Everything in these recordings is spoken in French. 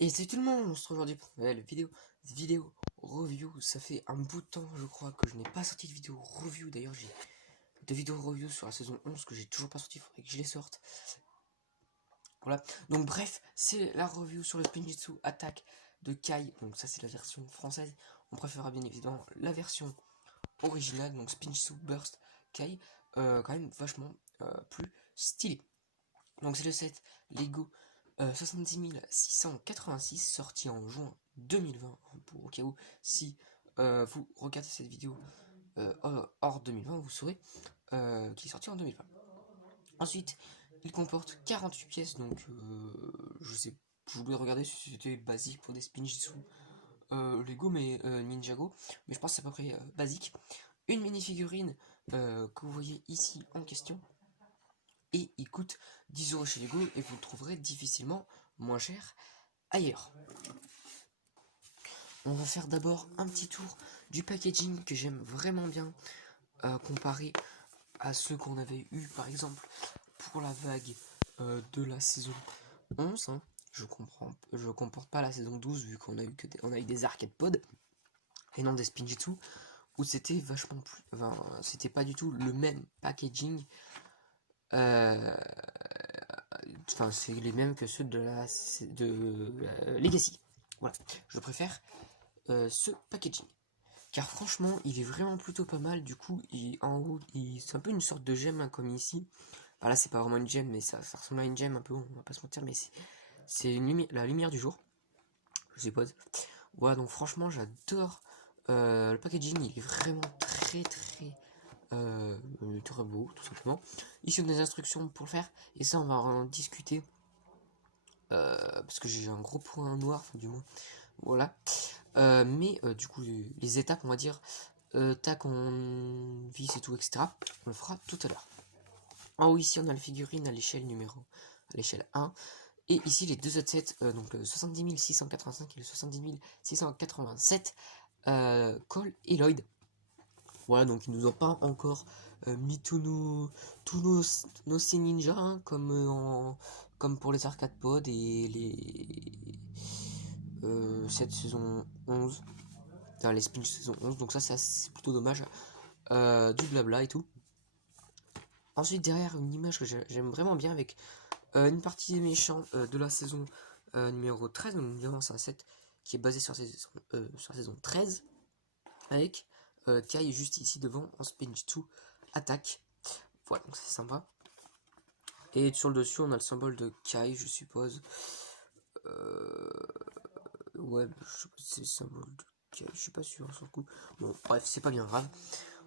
Et salut tout le monde, on se retrouve aujourd'hui pour une nouvelle vidéo review. Ça fait un bout de temps, je crois, que je n'ai pas sorti de vidéo review. D'ailleurs, j'ai deux vidéos review sur la saison 11 que j'ai toujours pas sorti, il faudrait que je les sorte. Voilà, donc bref, c'est la review sur le Spinjitzu Attack de Kai. Donc ça c'est la version française. On préférera bien évidemment la version originale, donc Spinjitzu Burst Kai, quand même vachement plus stylé. Donc c'est le set Lego 70 686 sorti en juin 2020, pour au cas où si vous regardez cette vidéo hors 2020, vous saurez qu'il est sorti en 2020. Ensuite, il comporte 48 pièces, donc je voulais regarder si c'était basique pour des Spinjitzu Lego, mais Ninjago, mais je pense que c'est à peu près basique. Une mini-figurine que vous voyez ici en question, et il coûte 10€ chez Lego et vous le trouverez difficilement moins cher ailleurs. On va faire d'abord un petit tour du packaging que j'aime vraiment bien comparé à ceux qu'on avait eu par exemple pour la vague de la saison 11. Hein. Je comporte pas la saison 12 vu qu'on a eu des arcade pods et non des Spinjitzu où c'était vachement plus, enfin c'était pas du tout le même packaging. Enfin, c'est les mêmes que ceux de Legacy. Voilà, je préfère ce packaging. Car franchement, il est vraiment plutôt pas mal. Du coup, en haut, c'est un peu une sorte de gemme, hein, comme ici. Enfin, là, c'est pas vraiment une gemme, mais ça ressemble à une gemme un peu, on va pas se mentir, mais c'est la lumière du jour, je suppose. Voilà, donc franchement, j'adore le packaging. Il est vraiment très beau, tout simplement. Ici, on a des instructions pour le faire, et ça, on va en discuter. Parce que j'ai un gros point noir, enfin, du moins. Voilà. Mais du coup, les étapes, on va dire, tac, on visse et tout, etc. On le fera tout à l'heure. En haut, ici, on a la figurine à l'échelle à l'échelle 1. Et ici, les deux autres sets, donc le 70 685 et le 70 687, Cole et Lloyd. Voilà, donc ils nous ont pas encore mis tous nos ninjas, hein, comme pour les arcade pods et cette saison 11, enfin, les spins saison 11, donc ça c'est plutôt dommage. Du blabla et tout. Ensuite, derrière, une image que j'aime vraiment bien avec une partie des méchants de la saison numéro 13, donc évidemment c'est un set qui est basé sur la saison 13, avec Kai juste ici devant en Spinjitzu Attack. Voilà, donc c'est sympa. Et sur le dessus, on a le symbole de Kai, je suppose. Ouais, c'est le symbole de Kai, je suis pas sûr sur le coup. Bon, bref, c'est pas bien grave.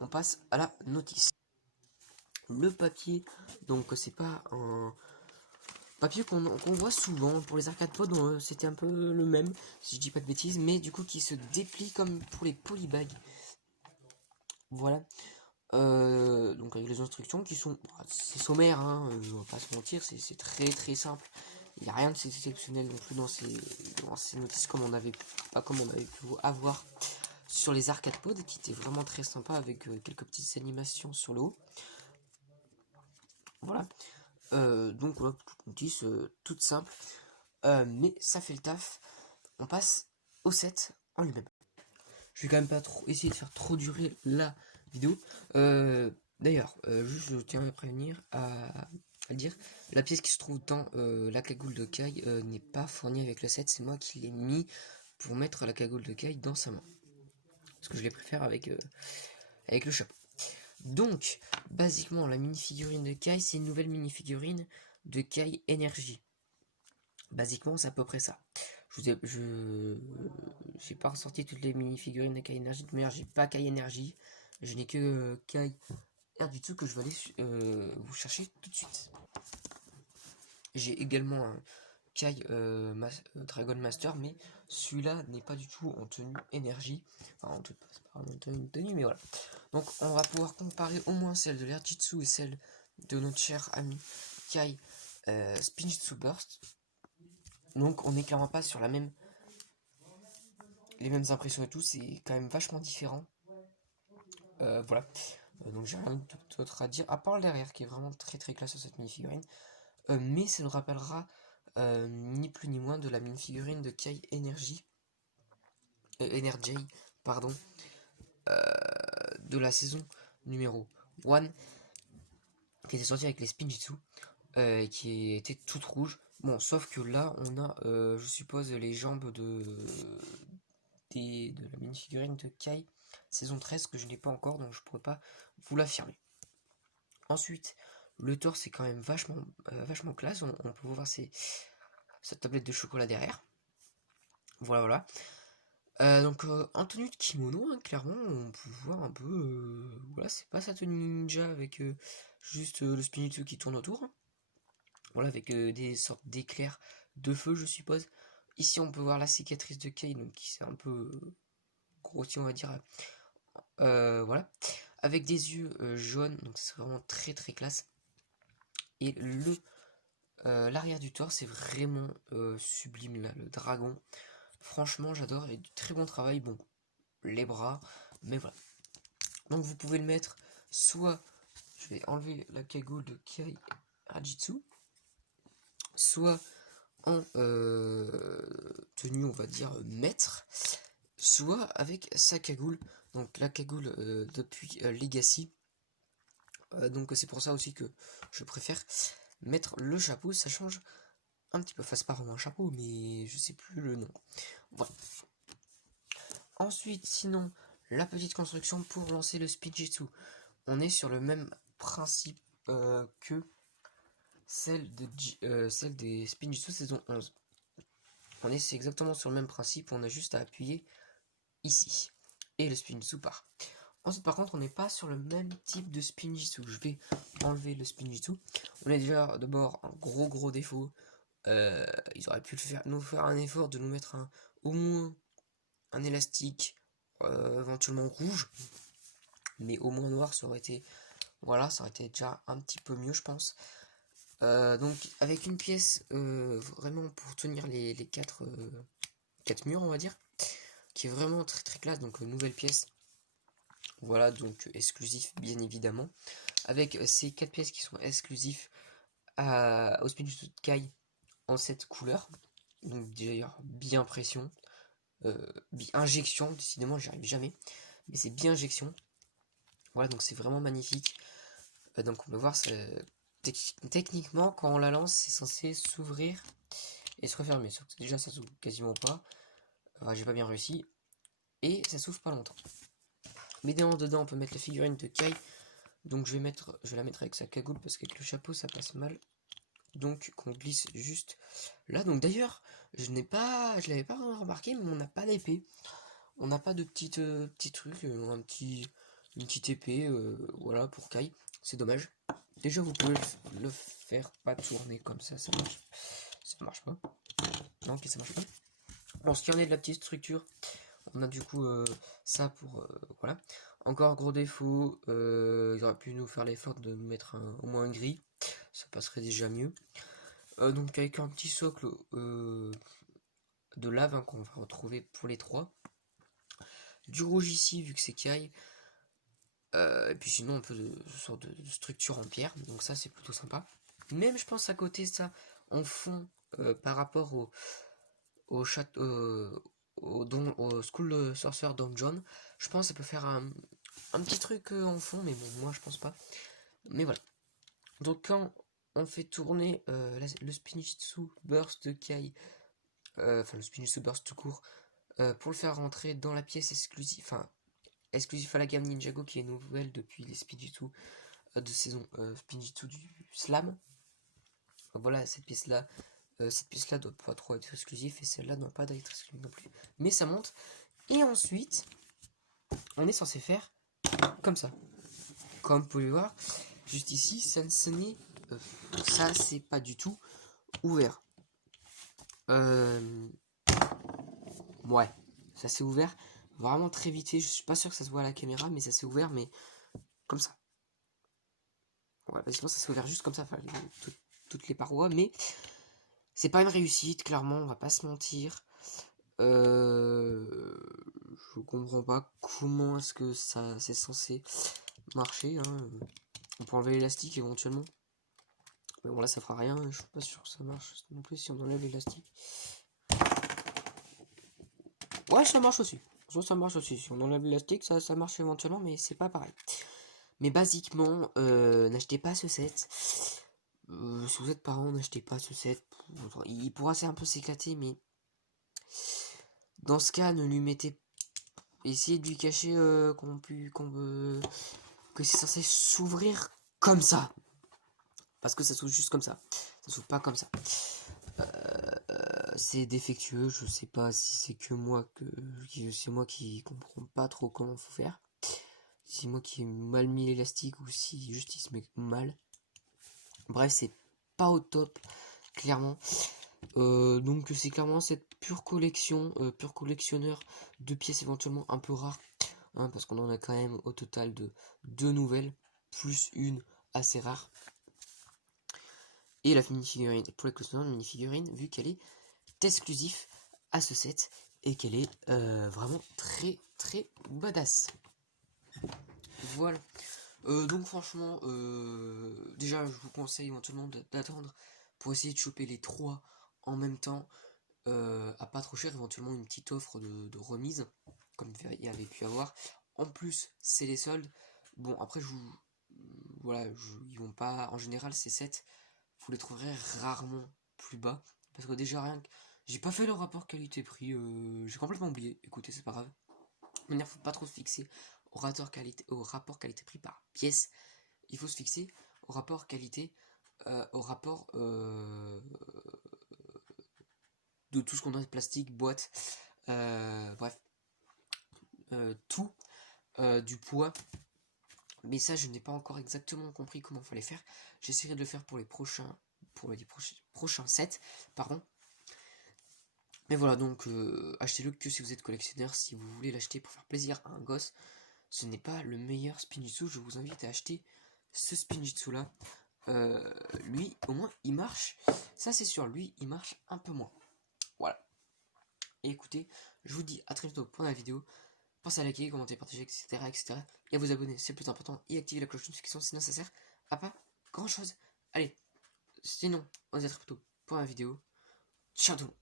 On passe à la notice. Le papier, donc c'est pas un papier qu'on voit souvent pour les arcade pods, c'était un peu le même, si je dis pas de bêtises, mais du coup qui se déplie comme pour les polybags. Voilà. Donc avec les instructions qui sont, c'est sommaire, hein, on va pas se mentir, c'est très simple. Il n'y a rien de exceptionnel non plus dans ces notices comme on avait pu avoir sur les arcade pods, qui étaient vraiment très sympa avec quelques petites animations sur le haut. Voilà. Donc voilà, toute notice toute simple, mais ça fait le taf. On passe au set en lui-même. Je vais quand même pas trop essayer de faire trop durer la vidéo. D'ailleurs, juste je tiens à prévenir, à dire, la pièce qui se trouve dans la cagoule de Kai n'est pas fournie avec le set, c'est moi qui l'ai mis pour mettre la cagoule de Kai dans sa main. Parce que je les préfère avec le chapeau. Donc, basiquement, la mini-figurine de Kai, c'est une nouvelle mini-figurine de Kai Energy. Basiquement, c'est à peu près ça. J'ai pas ressorti toutes les mini-figurines de Kai Energy. De manière, j'ai pas Kai Energy. Je n'ai que Kai Erdutsu que je vais aller vous chercher tout de suite. J'ai également un Kai Dragon Master, mais celui-là n'est pas du tout en tenue énergie. Enfin, c'est pas vraiment une tenue, mais voilà. Donc, on va pouvoir comparer au moins celle de l'Erdutsu et celle de notre cher ami Kai Spinjitzu Burst. Donc, on n'est clairement pas sur les mêmes impressions et tout, c'est quand même vachement différent. Voilà. Donc j'ai rien d'autre à dire, à part le derrière qui est vraiment très classe sur cette mini-figurine. Mais ça nous rappellera ni plus ni moins de la mini figurine de Kai Energy, Energy, pardon, de la saison numéro 1, qui était sortie avec les Spinjitzu, qui était toute rouge. Bon, sauf que là, on a, je suppose, les jambes de la mini figurine de Kai saison 13 que je n'ai pas encore, donc je pourrais pas vous l'affirmer. Ensuite, le torse est quand même vachement classe. On peut voir sa tablette de chocolat derrière. Voilà. Donc en tenue de kimono, hein, clairement, on peut voir un peu. Voilà, c'est pas sa tenue ninja avec juste le Spinjitzu qui tourne autour. Hein. Voilà, avec des sortes d'éclairs de feu, je suppose. Ici, on peut voir la cicatrice de Kai, donc qui s'est un peu grossi, on va dire. Voilà, avec des yeux jaunes, donc c'est vraiment très classe. Et l'arrière du torse c'est vraiment sublime là, le dragon. Franchement, j'adore et du très bon travail. Bon, les bras, mais voilà. Donc vous pouvez le mettre soit, je vais enlever la cagoule de Kai Hajitsu, soit en tenue, on va dire maître, soit avec sa cagoule. Donc la cagoule depuis Legacy. Donc c'est pour ça aussi que je préfère mettre le chapeau, ça change un petit peu. Enfin, c'est pas vraiment un chapeau, mais je sais plus le nom. Voilà. Ensuite, sinon, la petite construction pour lancer le Spinjitzu. On est sur le même principe que celle des Spinjitzu saison 11. C'est exactement sur le même principe, on a juste à appuyer ici. Et le Spinjitzu part. Ensuite, par contre, on n'est pas sur le même type de Spinjitzu. Je vais enlever le Spinjitzu. On est déjà d'abord un gros défaut. Ils auraient pu nous faire un effort de nous mettre au moins un élastique, éventuellement rouge. Mais au moins noir, ça aurait été... Voilà, ça aurait été déjà un petit peu mieux, je pense. Donc, avec une pièce vraiment pour tenir les 4 murs, on va dire. Qui est vraiment très classe. Donc, nouvelle pièce. Voilà, donc exclusif bien évidemment. Avec ces 4 pièces qui sont exclusives au Spinjitzu de Kai en cette couleur. Donc d'ailleurs bien pression. Injection, décidément j'y arrive jamais. Mais c'est bien injection. Voilà, donc c'est vraiment magnifique. Donc on peut voir, techniquement quand on la lance, c'est censé s'ouvrir et se refermer. Sauf que déjà ça s'ouvre quasiment pas. Enfin, j'ai pas bien réussi. Et ça s'ouvre pas longtemps. Mais dedans on peut mettre la figurine de Kai. Donc je vais la mettre avec sa cagoule parce qu'avec le chapeau ça passe mal. Donc qu'on glisse juste là. Donc d'ailleurs, je l'avais pas remarqué, mais on n'a pas d'épée. On n'a pas de petits trucs, une petite épée, voilà pour Kai. C'est dommage. Déjà vous pouvez le faire pas tourner comme ça marche. Ça marche pas. Non, ok, ça marche pas. Bon, ce qui en est de la petite structure, on a du coup ça pour voilà. Encore gros défaut, ils auraient pu nous faire l'effort de nous mettre au moins un gris, ça passerait déjà mieux. Donc avec un petit socle de lave hein, qu'on va retrouver pour les 3. Du rouge ici vu que c'est Kai. Et puis sinon un peu de sorte de structure en pierre, donc ça c'est plutôt sympa. Même je pense à côté ça en fond par rapport au château. Au School Sorcerer Dungeon, je pense que ça peut faire un petit truc en fond, mais bon, moi je pense pas. Mais voilà. Donc quand on fait tourner le Spinjitzu Burst de Kai, enfin le Spinjitzu Burst tout court, pour le faire rentrer dans la pièce exclusive, enfin exclusif à la gamme Ninjago qui est nouvelle depuis les Spinjitzu de saison Spinjitzu du Slam. Voilà, cette pièce là doit pas trop être exclusive et celle-là ne doit pas être exclusive non plus. Mais ça monte. Et ensuite, on est censé faire comme ça. Comme vous pouvez le voir, juste ici, ça c'est pas du tout ouvert. Ouais, ça s'est ouvert vraiment très vite. Je suis pas sûr que ça se voit à la caméra, mais ça s'est ouvert, mais comme ça. Ouais, sinon ça s'est ouvert juste comme ça, enfin, toutes les parois, mais c'est pas une réussite, clairement, on va pas se mentir. Je comprends pas comment est-ce que ça c'est censé marcher. Hein. On peut enlever l'élastique éventuellement. Mais bon là ça fera rien, je suis pas sûr que ça marche non plus si on enlève l'élastique. Ouais, ça marche aussi. Ça marche aussi. Si on enlève l'élastique, ça marche éventuellement, mais c'est pas pareil. Mais basiquement, n'achetez pas ce set. Si vous êtes parent, n'achetez pas ce set. Il pourra un peu s'éclater, mais dans ce cas, ne lui mettez. Essayez de lui cacher que c'est censé s'ouvrir comme ça. Parce que ça s'ouvre juste comme ça. Ça s'ouvre pas comme ça. C'est défectueux. Je sais pas si c'est que moi c'est moi qui comprends pas trop comment faut faire. Si c'est moi qui ai mal mis l'élastique ou si juste il se met mal. Bref, c'est pas au top, clairement. Donc c'est clairement cette pure collection, pur collectionneur de pièces éventuellement un peu rares. Hein, parce qu'on en a quand même au total de 2 nouvelles, plus une assez rare. Et la mini-figurine, pour les collectionneurs de mini-figurine, vu qu'elle est exclusive à ce set et qu'elle est vraiment très très badass. Voilà. Donc franchement, déjà je vous conseille éventuellement d'attendre pour essayer de choper les 3 en même temps à pas trop cher, éventuellement une petite offre de remise, comme il y avait pu avoir. En plus, c'est les soldes. Bon, après, voilà, ils vont pas. En général, ces sets, vous les trouverez rarement plus bas. Parce que déjà, rien que. J'ai pas fait le rapport qualité-prix, j'ai complètement oublié. Écoutez, c'est pas grave. Il ne faut pas trop se fixer au rapport qualité-prix par pièce. Il faut se fixer au rapport qualité, au rapport de tout ce qu'on a de plastique, boîte, bref, tout, du poids. Mais ça, je n'ai pas encore exactement compris comment il fallait faire. J'essaierai de le faire pour les prochains sets, pardon. Mais voilà, donc achetez-le que si vous êtes collectionneur. Si vous voulez l'acheter pour faire plaisir à un gosse, ce n'est pas le meilleur Spinjitzu. Je vous invite à acheter ce Spinjitzu là. Lui, au moins, il marche. Ça, c'est sûr, lui, il marche un peu moins. Voilà. Et écoutez, je vous dis à très bientôt pour la vidéo. Pensez à liker, commenter, partager, etc., etc. Et à vous abonner, c'est le plus important. Et activer la cloche de notification, sinon ça sert à pas grand chose. Allez, sinon, on se dit à très bientôt pour la vidéo. Ciao tout le monde.